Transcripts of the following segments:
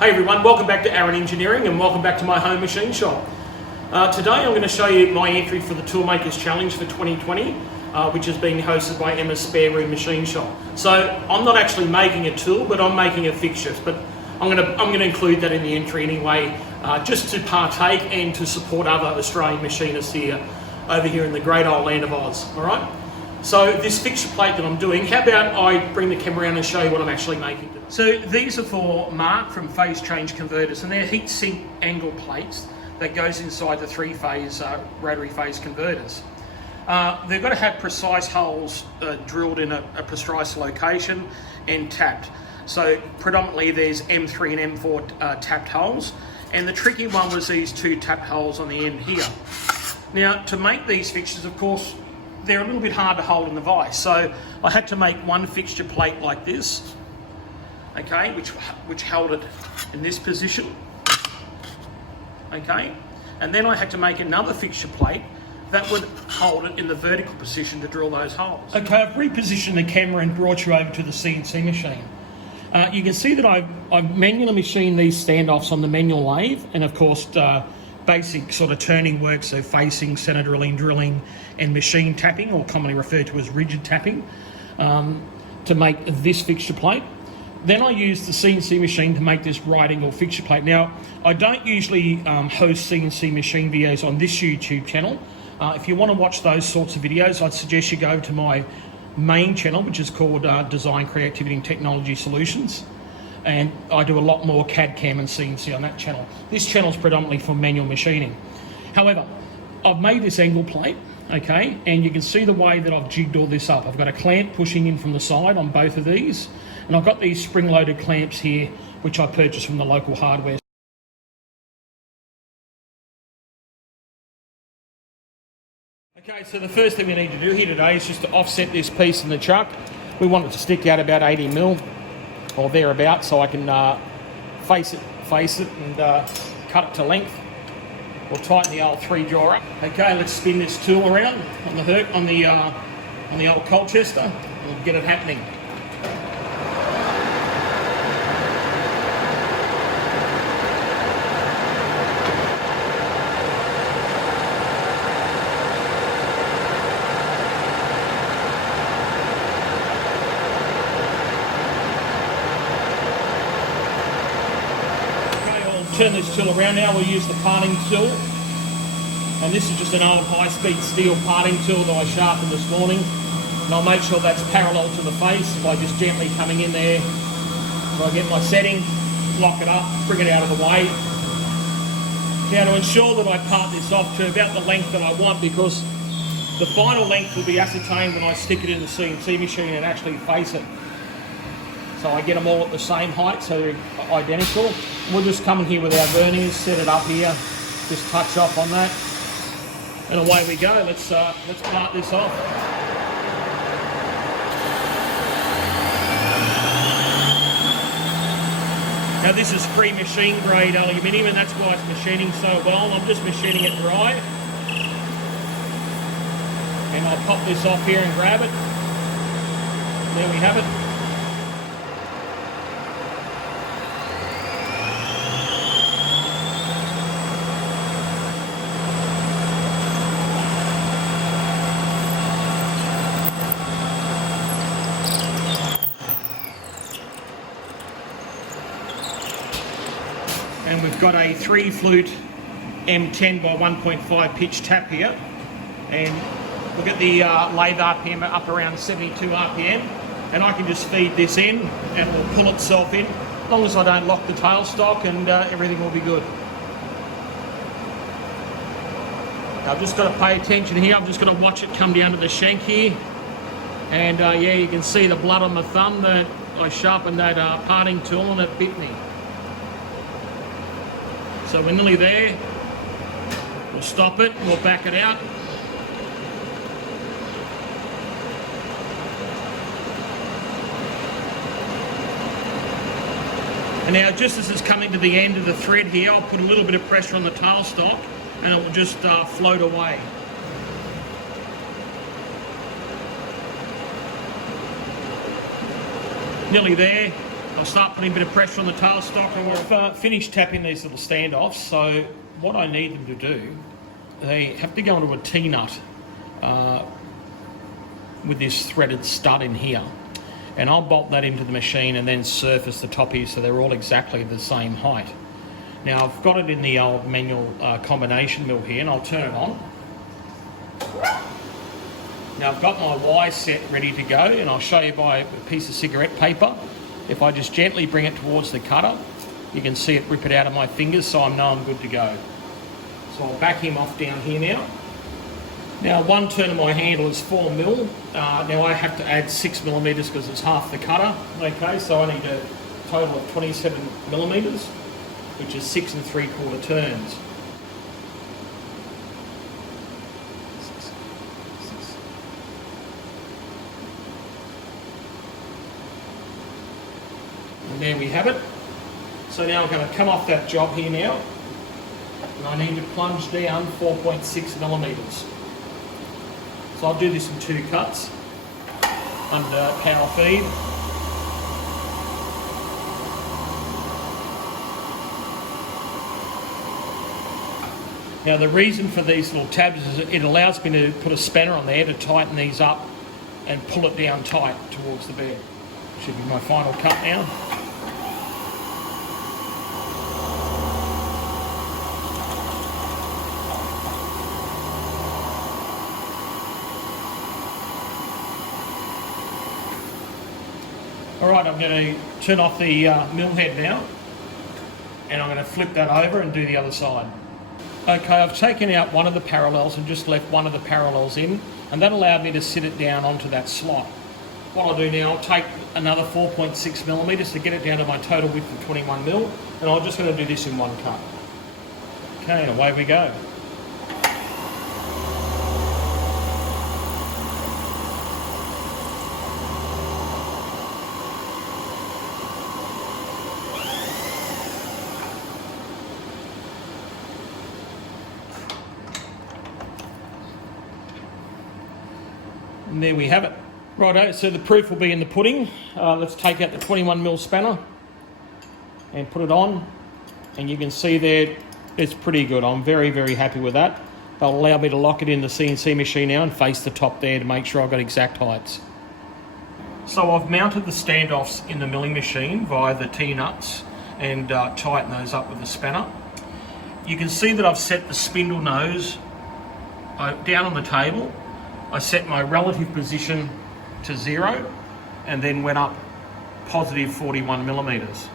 Hey everyone, welcome back to Aaron Engineering and welcome back to my home machine shop. Today I'm going to show you my entry for the Toolmakers Challenge for 2020, which is being hosted by Emma's Spare Room Machine Shop. So I'm not actually making a tool, but I'm making a fixture. But I'm going to include that in the entry anyway, just to partake and to support other Australian machinists over here in the great old land of Oz. All right. So this fixture plate that I'm doing, how about I bring the camera around and show you what I'm actually making. So these are for Mark from Phase Change Converters, and they're heat sink angle plates that goes inside the three-phase rotary phase converters. They've got to have precise holes drilled in a precise location and tapped. So predominantly there's M3 and M4 tapped holes, and the tricky one was these two tapped holes on the end here. Now to make these fixtures, of course, they're a little bit hard to hold in the vise, so I had to make one fixture plate like this, okay, which held it in this position, okay, and then I had to make another fixture plate that would hold it in the vertical position to drill those holes. Okay, I've repositioned the camera and brought you over to the CNC machine. You can see that I've manually machined these standoffs on the manual lathe, and of course basic sort of turning work, so facing, center drilling, and machine tapping, or commonly referred to as rigid tapping, to make this fixture plate. Then I use the CNC machine to make this right angle fixture plate. Now, I don't usually host CNC machine videos on this YouTube channel. If you want to watch those sorts of videos, I'd suggest you go to my main channel, which is called Design, Creativity and Technology Solutions. And I do a lot more CAD, CAM and CNC on that channel. This channel is predominantly for manual machining. However, I've made this angle plate, okay, and you can see the way that I've jigged all this up. I've got a clamp pushing in from the side on both of these, and I've got these spring-loaded clamps here, which I purchased from the local hardware. Okay, so the first thing we need to do here today is just to offset this piece in the chuck. We want it to stick out about 80 mil or thereabouts, so I can face it and cut it to length. We'll tighten the old 3-jaw up. Okay, let's spin this tool around on the old Colchester and we'll get it happening. Turn this tool around now. We'll use the parting tool, and this is just an old high-speed steel parting tool that I sharpened this morning, and I'll make sure that's parallel to the face by just gently coming in there. So I get my setting, lock it up, bring it out of the way. Now to ensure that I part this off to about the length that I want, because the final length will be ascertained when I stick it in the CNC machine and actually face it. So I get them all at the same height, so they're identical. We'll just come in here with our verniers, set it up here, just touch off on that, and away we go. Let's part this off. Now this is free machine grade aluminium, and that's why it's machining so well. I'm just machining it dry, and I'll pop this off here and grab it. There we have it. And we've got a 3-flute M10 by 1.5 pitch tap here, and we'll get the lathe RPM up around 72 RPM, and I can just feed this in and it will pull itself in, as long as I don't lock the tailstock, and everything will be good. Now I've just got to pay attention here. I'm just going to watch it come down to the shank here, and yeah, you can see the blood on my thumb that I sharpened that parting tool and it bit me. So we're nearly there. We'll stop it, we'll back it out. And now just as it's coming to the end of the thread here, I'll put a little bit of pressure on the tailstock and it will just float away. Nearly there. I'll start putting a bit of pressure on the tailstock, and we've finished tapping these little standoffs. So what I need them to do, they have to go into a T-nut with this threaded stud in here. And I'll bolt that into the machine and then surface the top here so they're all exactly the same height. Now I've got it in the old manual combination mill here, and I'll turn it on. Now I've got my Y set ready to go, and I'll show you by a piece of cigarette paper. If I just gently bring it towards the cutter, you can see it rip it out of my fingers, so I know I'm good to go. So I'll back him off down here now. Now one turn of my handle is 4 mil. Now I have to add 6 millimeters because it's half the cutter. Okay, so I need a total of 27 millimeters, which is 6 3/4 turns. And there we have it. So now I'm going to come off that job here now, and I need to plunge down 4.6 millimeters. So I'll do this in 2 cuts under power feed. Now the reason for these little tabs is it allows me to put a spanner on there to tighten these up and pull it down tight towards the bed. Should be my final cut now. Alright, I'm going to turn off the mill head now, and I'm going to flip that over and do the other side. Okay, I've taken out one of the parallels and just left one of the parallels in, and that allowed me to sit it down onto that slot. What I'll do now, I'll take another 4.6 millimeters to get it down to my total width of 21 mil, and I'm just going to do this in one cut. Okay, and away we go. And there we have it. Righto, so the proof will be in the pudding. Let's take out the 21 mil spanner and put it on. And you can see there, it's pretty good. I'm very, very happy with that. They'll allow me to lock it in the CNC machine now and face the top there to make sure I've got exact heights. So I've mounted the standoffs in the milling machine via the T-nuts and tighten those up with the spanner. You can see that I've set the spindle nose down on the table. I set my relative position to 0 and then went up positive 41 millimeters.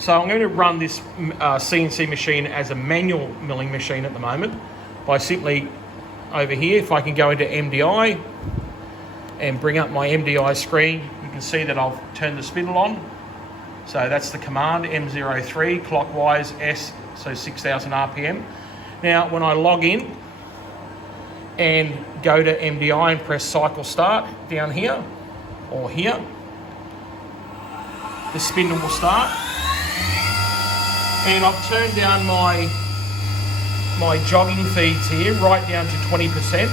So I'm going to run this CNC machine as a manual milling machine at the moment by simply over here, if I can go into MDI and bring up my MDI screen, you can see that I've turned the spindle on. So that's the command, M03, clockwise S, so 6,000 RPM. Now when I log in and go to MDI and press cycle start down here or here, the spindle will start. And I've turned down my jogging feeds here right down to 20%.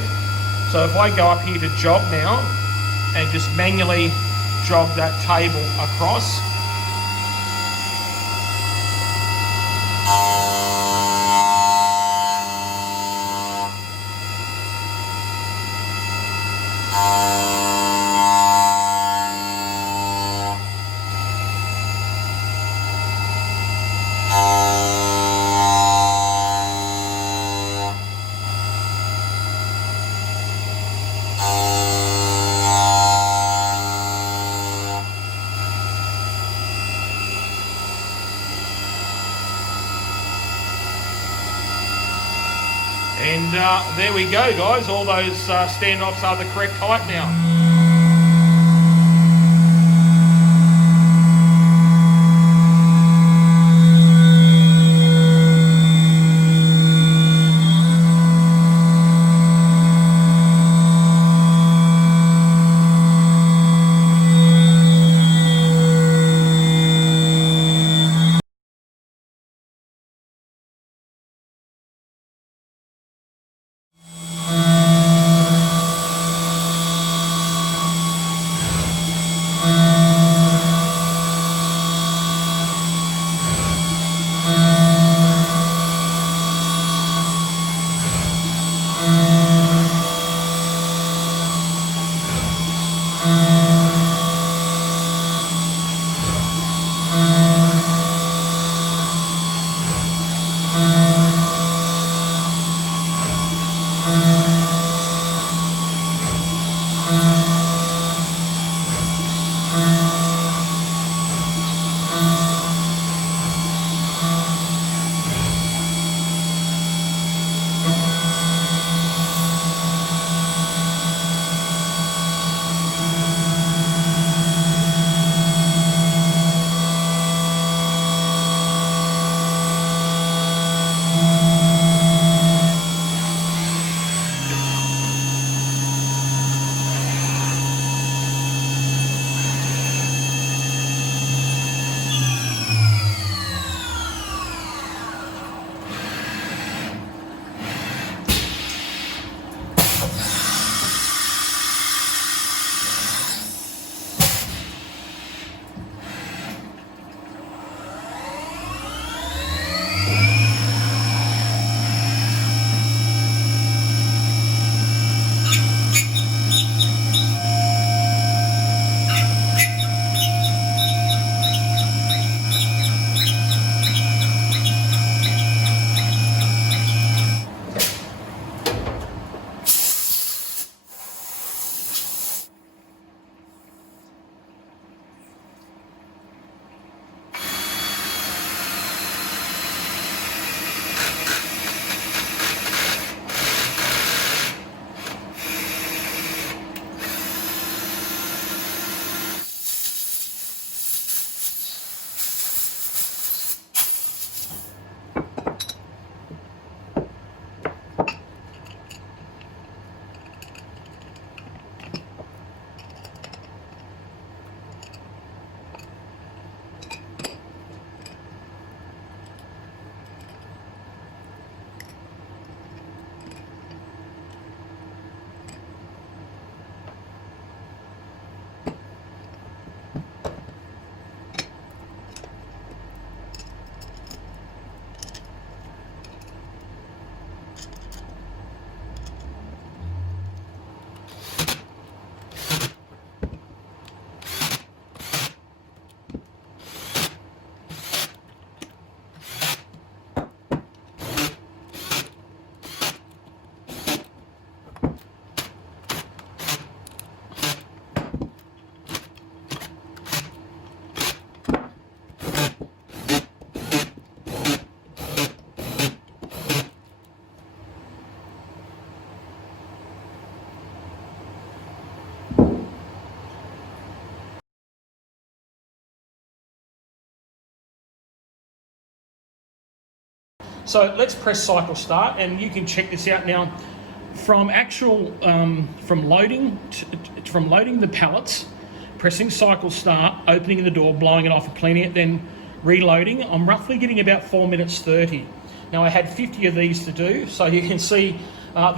So if I go up here to jog now and just manually jog that table across, and there we go, guys. All those standoffs are the correct height now. So let's press cycle start, and you can check this out now. From actual from loading the pallets, pressing cycle start, opening the door, blowing it off and cleaning it, then reloading, I'm roughly getting about 4 minutes 30. Now I had 50 of these to do, so you can see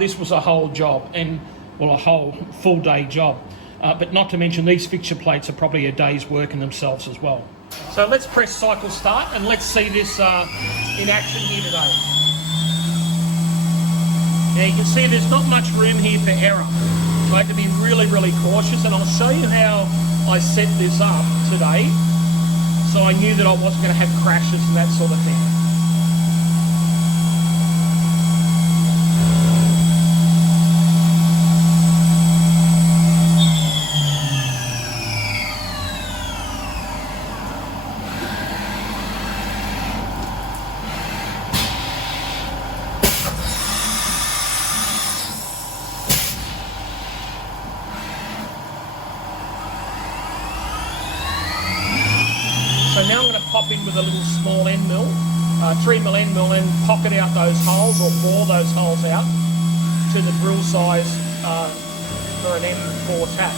this was a whole job, and well, a whole full day job. But not to mention these fixture plates are probably a day's work in themselves as well. So let's press cycle start and let's see this in action here today. Now you can see there's not much room here for error. So I have to be really, really cautious, and I'll show you how I set this up today. So I knew that I wasn't going to have crashes and that sort of thing. So now I'm going to pop in with a little small end mill, 3mm end mill, and pocket out those holes or bore those holes out to the drill size for an M4 tap.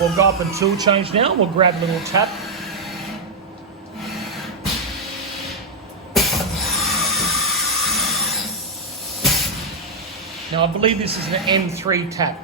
We'll go up and tool change now. We'll grab a little tap. Now I believe this is an M3 tap.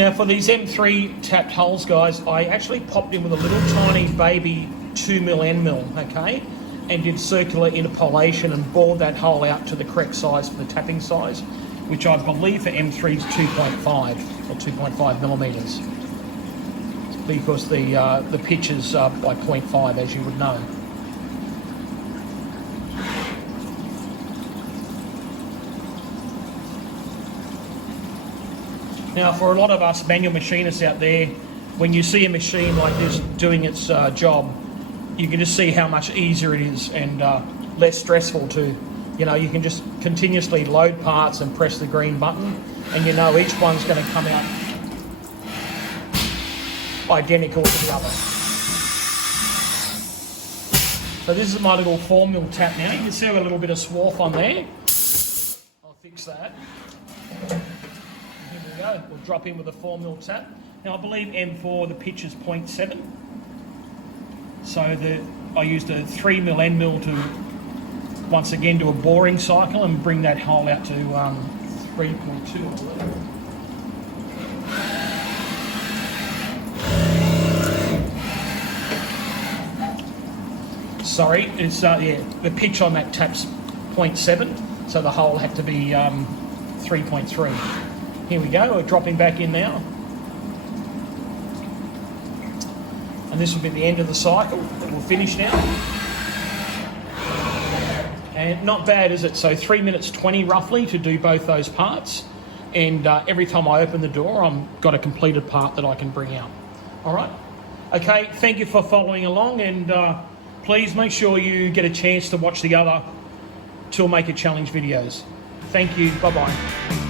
Now for these M3 tapped holes, guys, I actually popped in with a little tiny baby 2mm end mill, okay, and did circular interpolation and bored that hole out to the correct size for the tapping size, which I believe for M3 is 2.5 or 2.5 millimeters, because the pitch is by 0.5, as you would know. Now, for a lot of us manual machinists out there, when you see a machine like this doing its job, you can just see how much easier it is and less stressful too. You know, you can just continuously load parts and press the green button, and you know each one's going to come out identical to the other. So this is my little 4mm tap now. You can see a little bit of swarf on there. I'll fix that. Here we go. We'll drop in with a 4mm tap. Now I believe M4, the pitch is 0.7. So I used a 3mm end mill to once again do a boring cycle and bring that hole out to 3.2, I believe. Sorry, it's yeah, the pitch on that tap's 0.7, so the hole had to be 3.3. Here we go, we're dropping back in now. And this will be the end of the cycle that we'll finish now. And not bad, is it? So 3 minutes 20 roughly to do both those parts. And every time I open the door, I've got a completed part that I can bring out. All right? Okay, thank you for following along, and please make sure you get a chance to watch the other Toolmaker Challenge videos. Thank you, bye-bye.